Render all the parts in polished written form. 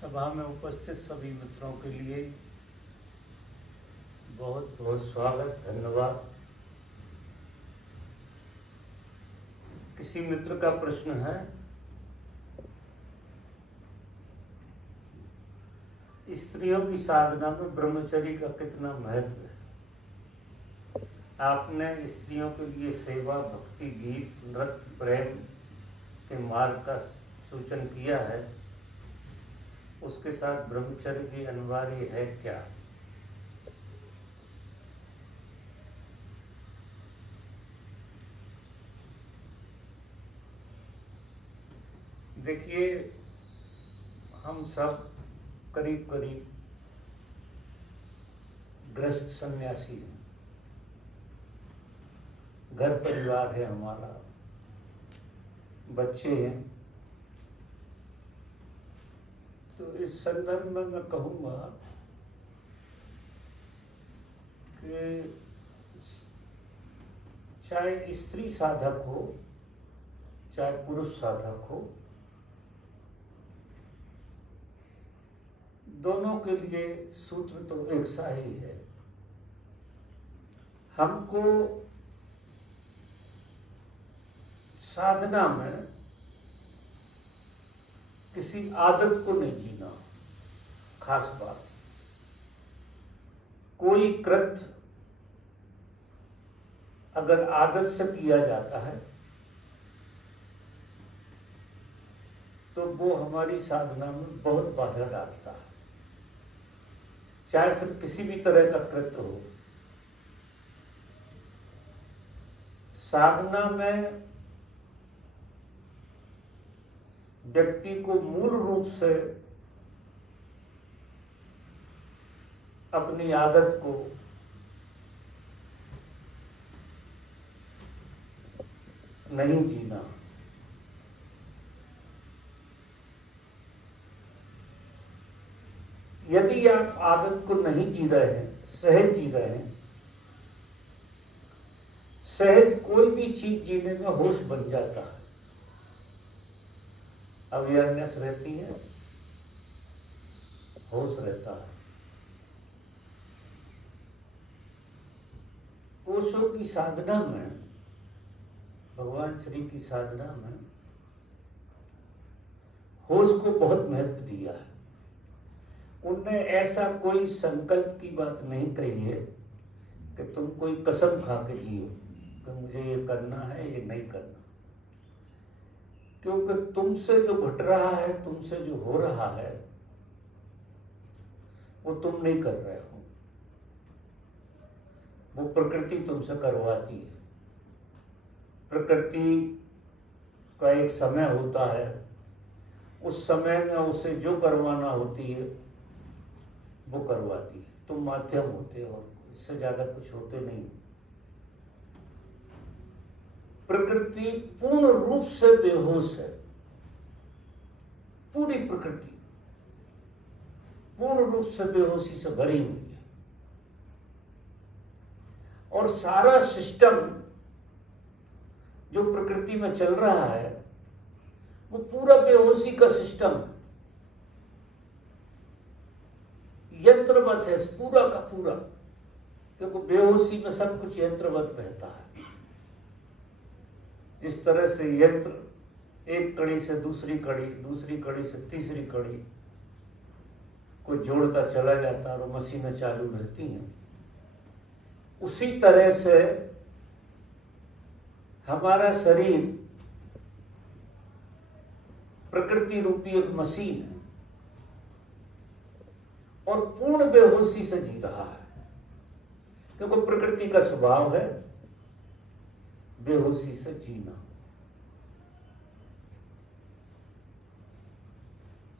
सभा में उपस्थित सभी मित्रों के लिए बहुत बहुत स्वागत, धन्यवाद। किसी मित्र का प्रश्न है, स्त्रियों की साधना में ब्रह्मचर्य का कितना महत्व है? आपने स्त्रियों के लिए सेवा, भक्ति, गीत, नृत्य, प्रेम के मार्ग का सूचन किया है, उसके साथ ब्रह्मचर्य भी अनिवार्य है क्या? देखिए, हम सब करीब करीब गृहस्थ सन्यासी हैं, घर परिवार है हमारा, बच्चे हैं। तो इस संदर्भ में मैं कहूँगा कि चाहे स्त्री साधक हो, चाहे पुरुष साधक हो, दोनों के लिए सूत्र तो एक सा ही है। हमको साधना में किसी आदत को नहीं जीना। खास बात, कोई कृत्य अगर आदत से किया जाता है तो वो हमारी साधना में बहुत बाधा डालता है, चाहे फिर किसी भी तरह का कृत्य हो। साधना में व्यक्ति को मूल रूप से अपनी आदत को नहीं जीना। यदि आप आदत को नहीं जी रहे हैं, सहज जी रहे हैं, सहज कोई भी चीज जीने में होश बन जाता है, अवेयरनेस रहती है, होश रहता है। ओशो की साधना में, भगवान श्री की साधना में होश को बहुत महत्व दिया है। उनने ऐसा कोई संकल्प की बात नहीं कही है कि तुम कोई कसम खा के जियो कि मुझे ये करना है, ये नहीं करना। क्योंकि तुमसे जो घट रहा है, तुमसे जो हो रहा है, वो तुम नहीं कर रहे हो, वो प्रकृति तुमसे करवाती है। प्रकृति का एक समय होता है, उस समय में उसे जो करवाना होती है वो करवाती है। तुम माध्यम होते हो, इससे ज्यादा कुछ होते नहीं। प्रकृति पूर्ण रूप से बेहोश है, पूरी प्रकृति पूर्ण रूप से बेहोशी से भरी हुई है, और सारा सिस्टम जो प्रकृति में चल रहा है वो पूरा बेहोशी का सिस्टम है, यंत्रवत है पूरा का पूरा। क्योंकि बेहोशी में सब कुछ यंत्रवत रहता है। जिस तरह से यंत्र एक कड़ी से दूसरी कड़ी, दूसरी कड़ी से तीसरी कड़ी को जोड़ता चला जाता है और मशीनें चालू रहती हैं, उसी तरह से हमारा शरीर प्रकृति रूपी एक मशीन है और पूर्ण बेहोशी से जी रहा है। क्योंकि प्रकृति का स्वभाव है बेहोशी से जीना।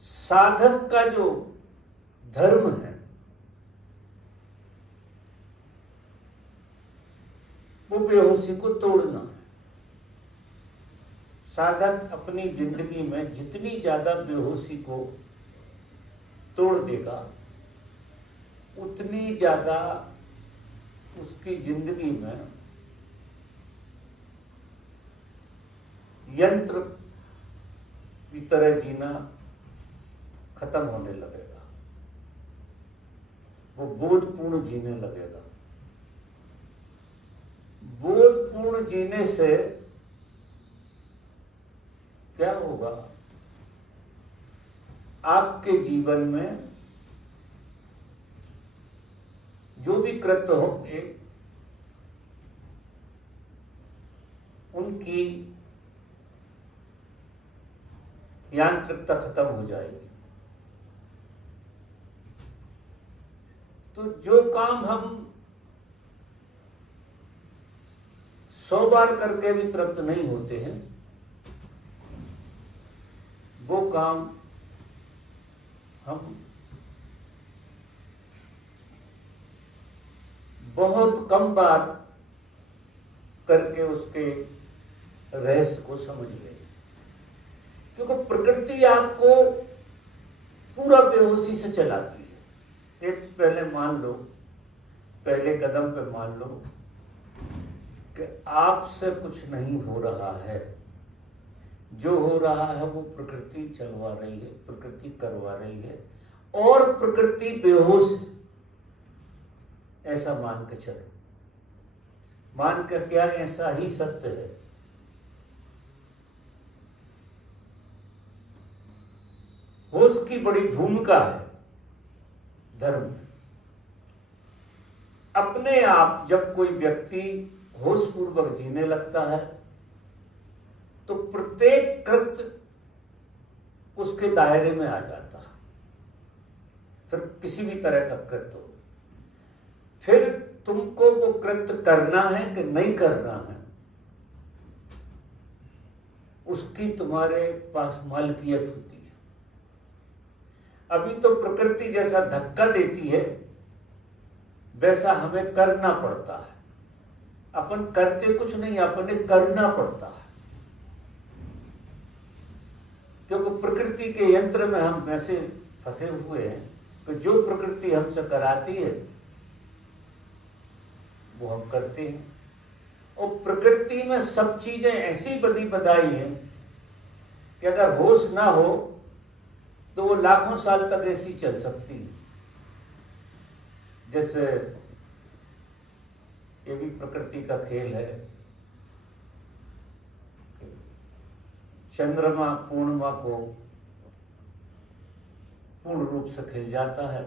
साधक का जो धर्म है वो बेहोशी को तोड़ना है। साधक अपनी जिंदगी में जितनी ज्यादा बेहोशी को तोड़ देगा, उतनी ज्यादा उसकी जिंदगी में यंत्र की तरह जीना खत्म होने लगेगा, वो बोधपूर्ण जीने लगेगा। बोधपूर्ण जीने से क्या होगा? आपके जीवन में जो भी कृत्य होंगे उनकी यांत्रिकता खत्म हो जाएगी। तो जो काम हम 100 बार करके भी तृप्त नहीं होते हैं, वो काम हम बहुत कम बार करके उसके रहस्य को समझ लें। क्योंकि प्रकृति आपको पूरा बेहोशी से चलाती है। एक पहले मान लो, पहले कदम पे मान लो कि आपसे कुछ नहीं हो रहा है, जो हो रहा है वो प्रकृति चलवा रही है, प्रकृति करवा रही है, और प्रकृति बेहोश है, ऐसा मान के चलो। मान के क्या ऐसा ही सत्य है। होश की बड़ी भूमिका है धर्म में। अपने आप जब कोई व्यक्ति होश पूर्वक जीने लगता है तो प्रत्येक कृत्य उसके दायरे में आ जाता है। फिर किसी भी तरह का कृत्य हो, फिर तुमको वो कृत्य करना है कि नहीं करना है, उसकी तुम्हारे पास मालकियत होती है। अभी तो प्रकृति जैसा धक्का देती है वैसा हमें करना पड़ता है। अपन करते कुछ नहीं, अपने करना पड़ता है, क्योंकि प्रकृति के यंत्र में हम ऐसे फंसे हुए हैं कि जो प्रकृति हमसे कराती है वो हम करते हैं। और प्रकृति में सब चीजें ऐसी बनी बनाई हैं कि अगर होश ना हो तो वो लाखों साल तक ऐसी चल सकती है। जैसे ये भी प्रकृति का खेल है, चंद्रमा पूर्णिमा को पूर्ण रूप से खिल जाता है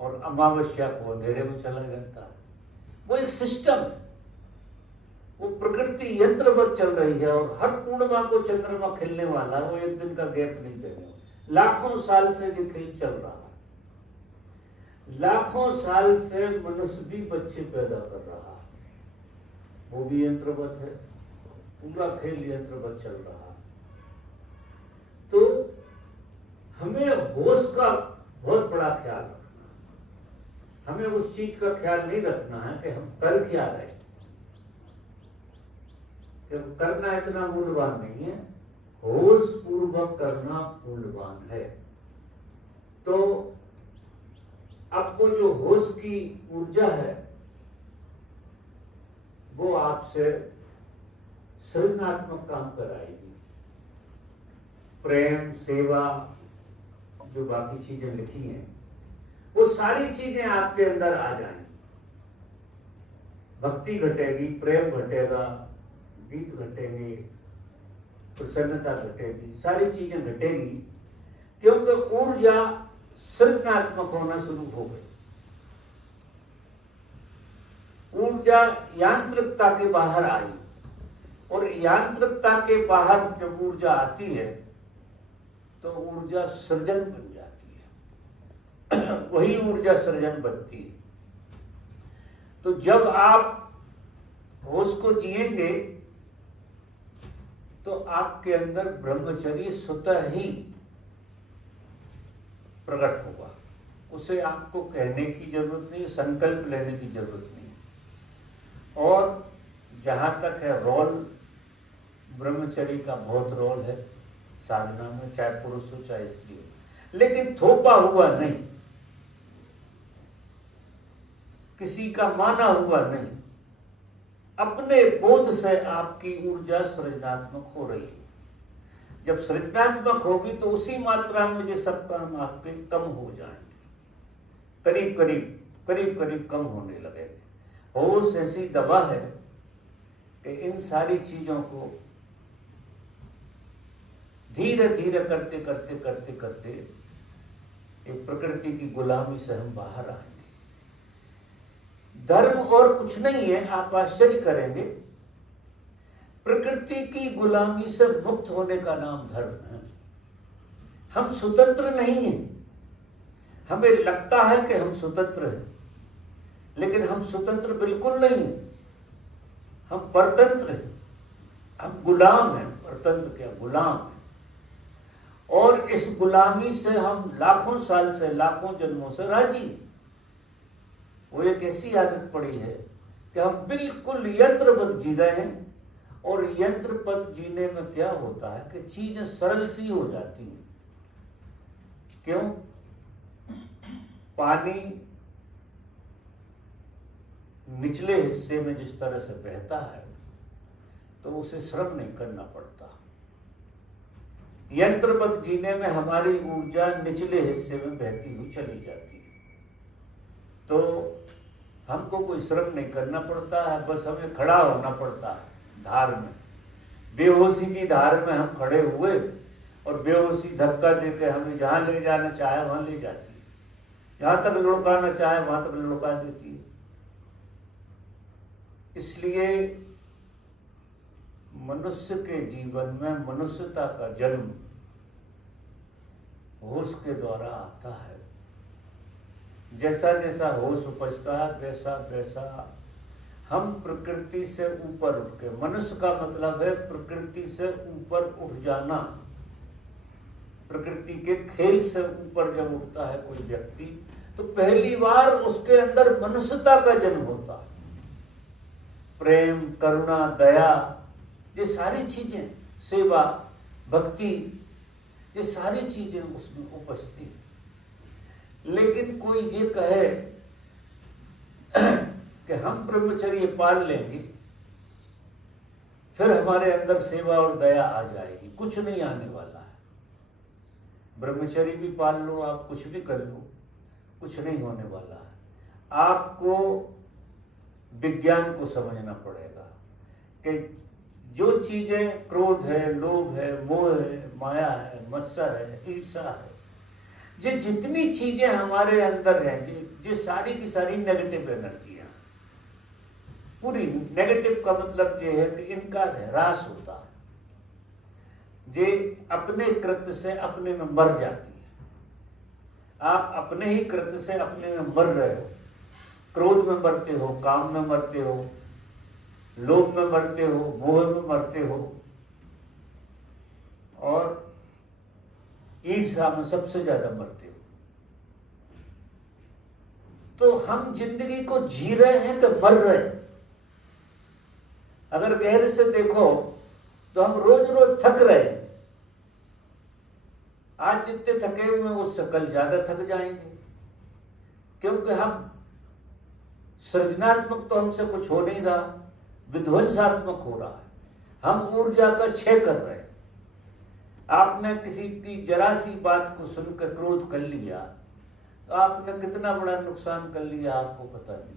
और अमावस्या को अंधेरे में चला जाता है। वो एक सिस्टम है, वो प्रकृति यंत्रवत चल रही है। और हर पूर्णिमा को चंद्रमा खिलने वाला है, वो एक दिन का गैप नहीं देने, लाखों साल से ये खेल चल रहा है। लाखों साल से मनुष्य भी बच्चे पैदा कर रहा है, वो भी यंत्रवत है। पूरा खेल यंत्रवत चल रहा है। तो हमें होश का बहुत बड़ा ख्याल रखना है। हमें उस चीज का ख्याल नहीं रखना है कि हम कर क्या रहे, क्योंकि करना इतना मूल्यवान नहीं है, होश पूर्वक करना मूल्यवान है। तो अब वो जो होश की ऊर्जा है वो आपसे सृजनात्मक काम कराएगी। प्रेम, सेवा, जो बाकी चीजें लिखी हैं वो सारी चीजें आपके अंदर आ जाएंगी। भक्ति घटेगी, प्रेम घटेगा, गीत घटेंगे, प्रसन्नता घटेगी, सारी चीजें घटेगी, क्योंकि ऊर्जा सृजनात्मक होना शुरू हो गई। ऊर्जा यांत्रिकता के बाहर आई, और यांत्रिकता के बाहर जब ऊर्जा आती है तो ऊर्जा सृजन बन जाती है। वही ऊर्जा सृजन बनती है। तो जब आप होश को जिएंगे तो आपके अंदर ब्रह्मचर्य स्वतः ही प्रकट होगा। उसे आपको कहने की जरूरत नहीं, संकल्प लेने की जरूरत नहीं। और जहां तक है रोल, ब्रह्मचर्य का बहुत रोल है साधना में, चाहे पुरुष हो चाहे स्त्री हो, लेकिन थोपा हुआ नहीं, किसी का माना हुआ नहीं। अपने बोध से आपकी ऊर्जा सृजनात्मक हो रही है। जब सृजनात्मक होगी तो उसी मात्रा में ये सब काम आपके कम हो जाएंगे, करीब करीब कम होने लगेंगे। होश ऐसी दवा है कि इन सारी चीजों को धीरे धीरे करते करते एक प्रकृति की गुलामी से हम बाहर आएंगे। धर्म और कुछ नहीं है, आप आश्चर्य करेंगे, प्रकृति की गुलामी से मुक्त होने का नाम धर्म है। हम स्वतंत्र नहीं हैं। हमें लगता है कि हम स्वतंत्र हैं, लेकिन हम स्वतंत्र बिल्कुल नहीं हैं। हम परतंत्र हैं, हम गुलाम हैं। परतंत्र क्या, गुलाम हैं। और इस गुलामी से हम लाखों साल से, लाखों जन्मों से राजी हैं। वो एक ऐसी आदत पड़ी है कि हम बिल्कुल यंत्रवत जी रहे हैं। और यंत्रवत जीने में क्या होता है कि चीजें सरल सी हो जाती हैं। क्यों? पानी निचले हिस्से में जिस तरह से बहता है तो उसे श्रम नहीं करना पड़ता। यंत्रवत जीने में हमारी ऊर्जा निचले हिस्से में बहती हुई चली जाती है, तो हमको कोई श्रम नहीं करना पड़ता है, बस हमें खड़ा होना पड़ता है धार में। बेहोशी की धार में हम खड़े हुए और बेहोशी धक्का देके हमें जहां ले जाना चाहे वहां ले जाती है, जहां तक लुढ़काना चाहे वहां तक लुढ़का देती है। इसलिए मनुष्य के जीवन में मनुष्यता का जन्म होश के द्वारा आता है। जैसा जैसा होश उपजता है वैसा वैसा हम प्रकृति से ऊपर उठ के, मनुष्य का मतलब है प्रकृति से ऊपर उठ जाना। प्रकृति के खेल से ऊपर जब उठता है कोई व्यक्ति तो पहली बार उसके अंदर मनुष्यता का जन्म होता है। प्रेम, करुणा, दया, ये सारी चीजें, सेवा, भक्ति, ये सारी चीजें उसमें उपजती हैं। लेकिन कोई ये कहे कि हम ब्रह्मचर्य पाल लेंगे फिर हमारे अंदर सेवा और दया आ जाएगी, कुछ नहीं आने वाला है। ब्रह्मचर्य भी पाल लो आप, कुछ भी कर लो, कुछ नहीं होने वाला है। आपको विज्ञान को समझना पड़ेगा कि जो चीजें क्रोध है, लोभ है, मोह है, माया है, मत्सर है, ईर्षा है, ये जितनी चीजें हमारे अंदर हैं, ये सारी की सारी नेगेटिव एनर्जियां। पूरी नेगेटिव का मतलब ये है कि इनका ह्रास होता है। ये अपने कृत्य से अपने में मर जाती है। आप अपने ही कृत्य से अपने में मर रहे हो। क्रोध में मरते हो, काम में मरते हो, लोभ में मरते हो, मोह में मरते हो, और ईर्ष्या में सबसे ज्यादा मरते हो। तो हम जिंदगी को जी रहे हैं कि मर रहे हैं? अगर गहरे से देखो तो हम रोज रोज थक रहे हैं। आज जितने थके हुए हैं उससे कल ज्यादा थक जाएंगे, क्योंकि हम सृजनात्मक तो हमसे कुछ हो नहीं रहा, विध्वंसात्मक हो रहा है। हम ऊर्जा का क्षय कर रहे हैं। आपने किसी की जरा सी बात को सुनकर क्रोध कर लिया तो आपने कितना बड़ा नुकसान कर लिया आपको पता नहीं।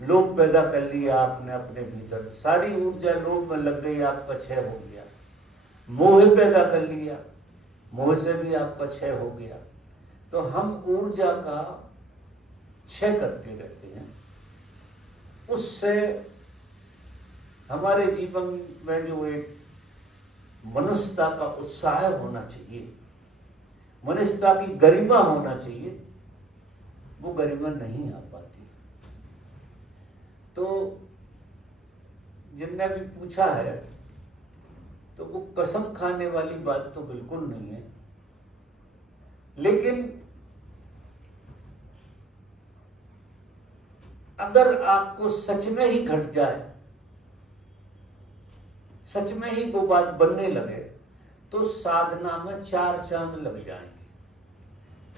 लोभ पैदा कर लिया आपने अपने भीतर, सारी ऊर्जा लोभ में लग गई, आपका क्षय हो गया। मोह पैदा कर लिया, मोह से भी आपका क्षय हो गया। तो हम ऊर्जा का क्षय करते रहते हैं। उससे हमारे जीवन में जो एक मनुष्यता का उत्साह होना चाहिए, मनुष्यता की गरिमा होना चाहिए, वो गरिमा नहीं आ पाती। तो जिनने भी पूछा है तो वो कसम खाने वाली बात तो बिल्कुल नहीं है, लेकिन अगर आपको सच में ही घट जाए, सच में ही वो बात बनने लगे, तो साधना में 4 चांद लग जाएंगे।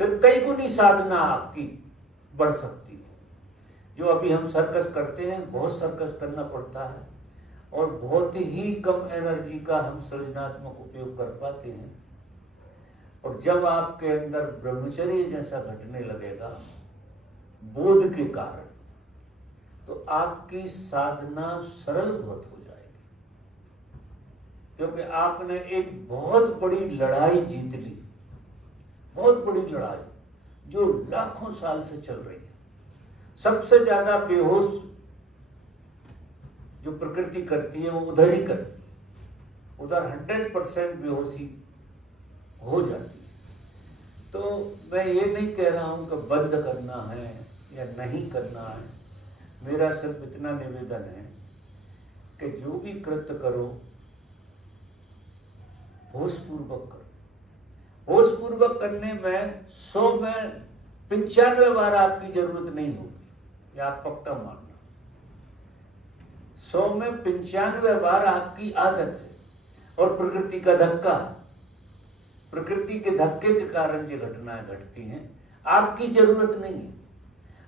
फिर कई गुनी साधना आपकी बढ़ सकती है। जो अभी हम सर्कस करते हैं, बहुत सर्कस करना पड़ता है, और बहुत ही कम एनर्जी का हम सृजनात्मक उपयोग कर पाते हैं। और जब आपके अंदर ब्रह्मचर्य जैसा घटने लगेगा बोध के कारण, तो आपकी साधना सरल बहुत हो जाएगी, क्योंकि आपने एक बहुत बड़ी लड़ाई जीत ली, बहुत बड़ी लड़ाई जो लाखों साल से चल रही है। सबसे ज्यादा बेहोश जो प्रकृति करती है वो उधर ही करती है, उधर 100% बेहोशी हो जाती है। तो मैं ये नहीं कह रहा हूं कि बंद करना है या नहीं करना है, मेरा सिर्फ इतना निवेदन है कि जो भी कृत्य करो होशपूर्वक करो। होशपूर्वक करने में 100 में 95 बार आपकी जरूरत नहीं होगी, या आप पक्का मानना। 100 में 95 बार आपकी आदत है और प्रकृति का धक्का, प्रकृति के धक्के के कारण जो घटनाएं घटती हैं, आपकी जरूरत नहीं है।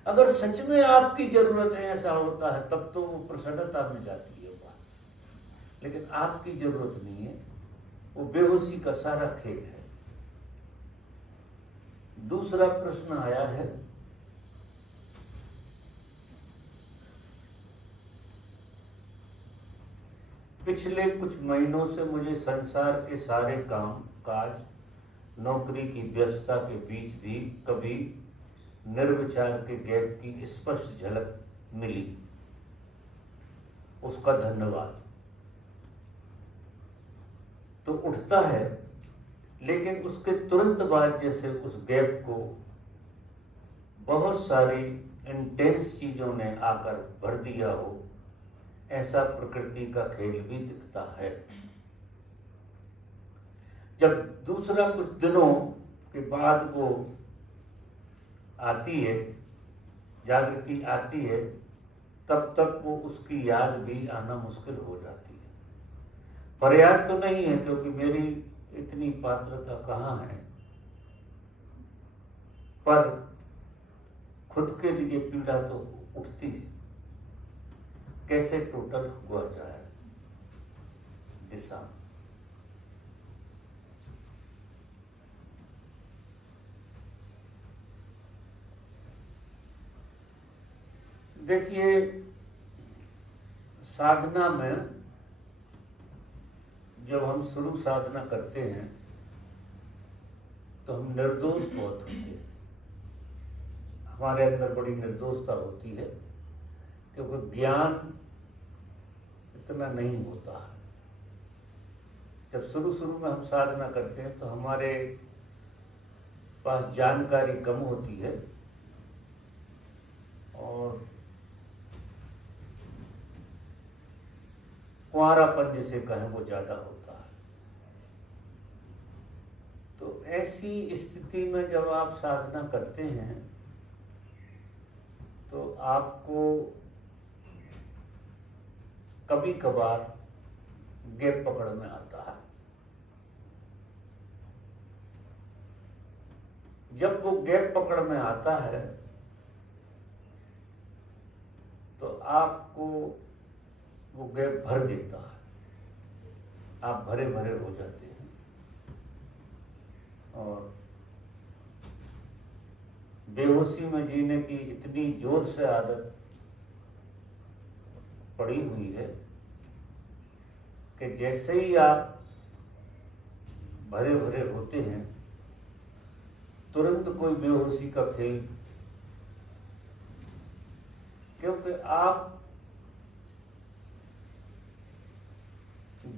अगर सच में आपकी जरूरत है, ऐसा होता है, तब तो वो प्रसन्नता में जाती है बात, लेकिन आपकी जरूरत नहीं है, वो बेहोशी का सारा खेल है। दूसरा प्रश्न आया है, पिछले कुछ महीनों से मुझे संसार के सारे काम काज, नौकरी की व्यस्तता के बीच भी कभी निर्विचार के गैप की स्पष्ट झलक मिली, उसका धन्यवाद। तो उठता है, लेकिन उसके तुरंत बाद जैसे उस गैप को बहुत सारी इंटेंस चीजों ने आकर भर दिया हो, ऐसा प्रकृति का खेल भी दिखता है। जब दूसरा कुछ दिनों के बाद वो आती है, जागृति आती है, तब तक वो उसकी याद भी आना मुश्किल हो जाती है। फरियाद तो नहीं है, क्योंकि मेरी इतनी पात्रता कहाँ है, पर खुद के लिए पीड़ा तो उठती है। कैसे टोटल हुआ जाए दिशा। देखिए, साधना में जब हम शुरू साधना करते हैं तो हम निर्दोष बहुत होते हैं, हमारे अंदर बड़ी निर्दोषता होती है, क्योंकि ज्ञान इतना नहीं होता है। जब शुरू शुरू में हम साधना करते हैं तो हमारे पास जानकारी कम होती है और कुंवारापन जिसे कहें वो ज्यादा होता है। तो ऐसी स्थिति में जब आप साधना करते हैं तो आपको कभी कभार गैप पकड़ में आता है। जब वो गैप पकड़ में आता है तो आपको वो गैप भर देता है, आप भरे भरे हो जाते हैं और बेहोशी में जीने की इतनी जोर से आदत पड़ी हुई है कि जैसे ही आप भरे भरे होते हैं, तुरंत कोई बेहोशी का खेल, क्योंकि आप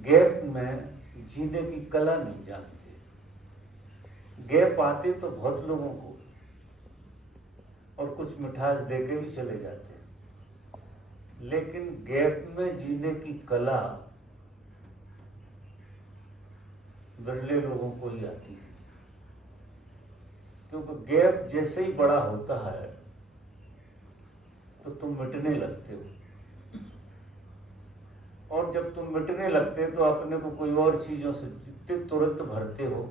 गैप में जीने की कला नहीं जानते। गैप आते तो बहुत लोगों को और कुछ मिठास देके भी चले जाते हैं, लेकिन गैप में जीने की कला बिरले लोगों को ही आती है, क्योंकि गैप जैसे ही बड़ा होता है तो तुम मिटने लगते हो, और जब तुम मिटने लगते हो तो अपने को कोई और चीजों से इतने तुरंत भरते हो